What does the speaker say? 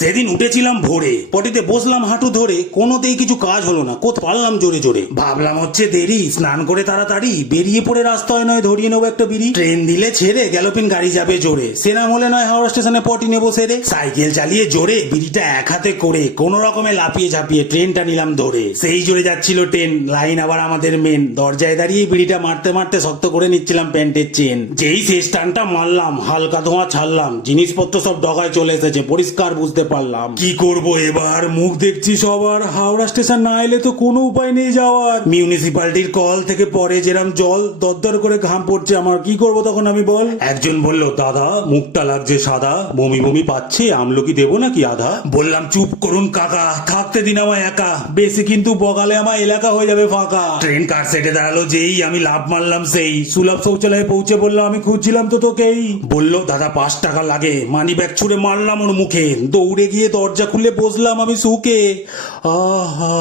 সেদিন উঠেছিলাম ভোরে, পটিতে বসলাম হাঁটু ধরে, কোনোতেই কিছু কাজ হলো না, কোথ পারলাম জোরে জোরে। ভাবলাম হচ্ছে দেরি, স্নান করে তাড়াতাড়ি বেরিয়ে পড়ে রাস্তায় নয় ধরিয়ে নেবো একটা বিড়ি। ট্রেন দিলে ছেড়ে গ্যালোপিন গাড়ি যাবে জোরে, সেরাম হলে নয় হাওড়া স্টেশনে পটি নেবো সেরে। সাইকেল চালিয়ে জোরে বিড়িটা এক হাতে করে কোনো রকমে লাফিয়ে ঝাঁপিয়ে ট্রেনটা নিলাম ধরে। সেই জোরে যাচ্ছিল ট্রেন, লাইন আবার আমাদের মেন। দরজায় দাঁড়িয়ে বিড়িটা মারতে মারতে শক্ত করে নিচ্ছিলাম প্যান্টের চেন। যেই শেষ টানটা মারলাম, হালকা ধোঁয়া ছাড়লাম, জিনিসপত্র সব ডগায় চলে এসেছে, পরিষ্কার বুঝতে পারলাম। কি করব এবার, মুখ দেখছি সবার, হাওড়া স্টেশন না এলে তো কোনো উপায় নেই যাওয়ার। মিউনিসিপালিটির কল থেকে পরে যেরাম জল দরদর করে ঘাম পড়ছে আমার, কি করব তখন আমি বল। একজন বলল, দাদা মুখটা লাগছে সাদা, বমি বমি পাচ্ছে, আমলকি দেবো নাকি আধা। বললাম, চুপ করুন কাকা, থাকতে দিন আমায় একা, বেশি কিন্তু বগালে আমার এলাকা হয়ে যাবে ফাঁকা। ট্রেন কার সেটে দাঁড়ালো যেই, আমি লাভ মারলাম সেই সুলভ শৌচালয়ে পৌঁছে বললাম, আমি খুঁজছিলাম তো তোকেই। বললো, দাদা 5 টাকা লাগে। মানি ব্যাগ ছুড়ে মারলাম ওর মুখে, দৌড়ে গিয়ে দরজা খুলে বসলাম আমি সুখে। আহা।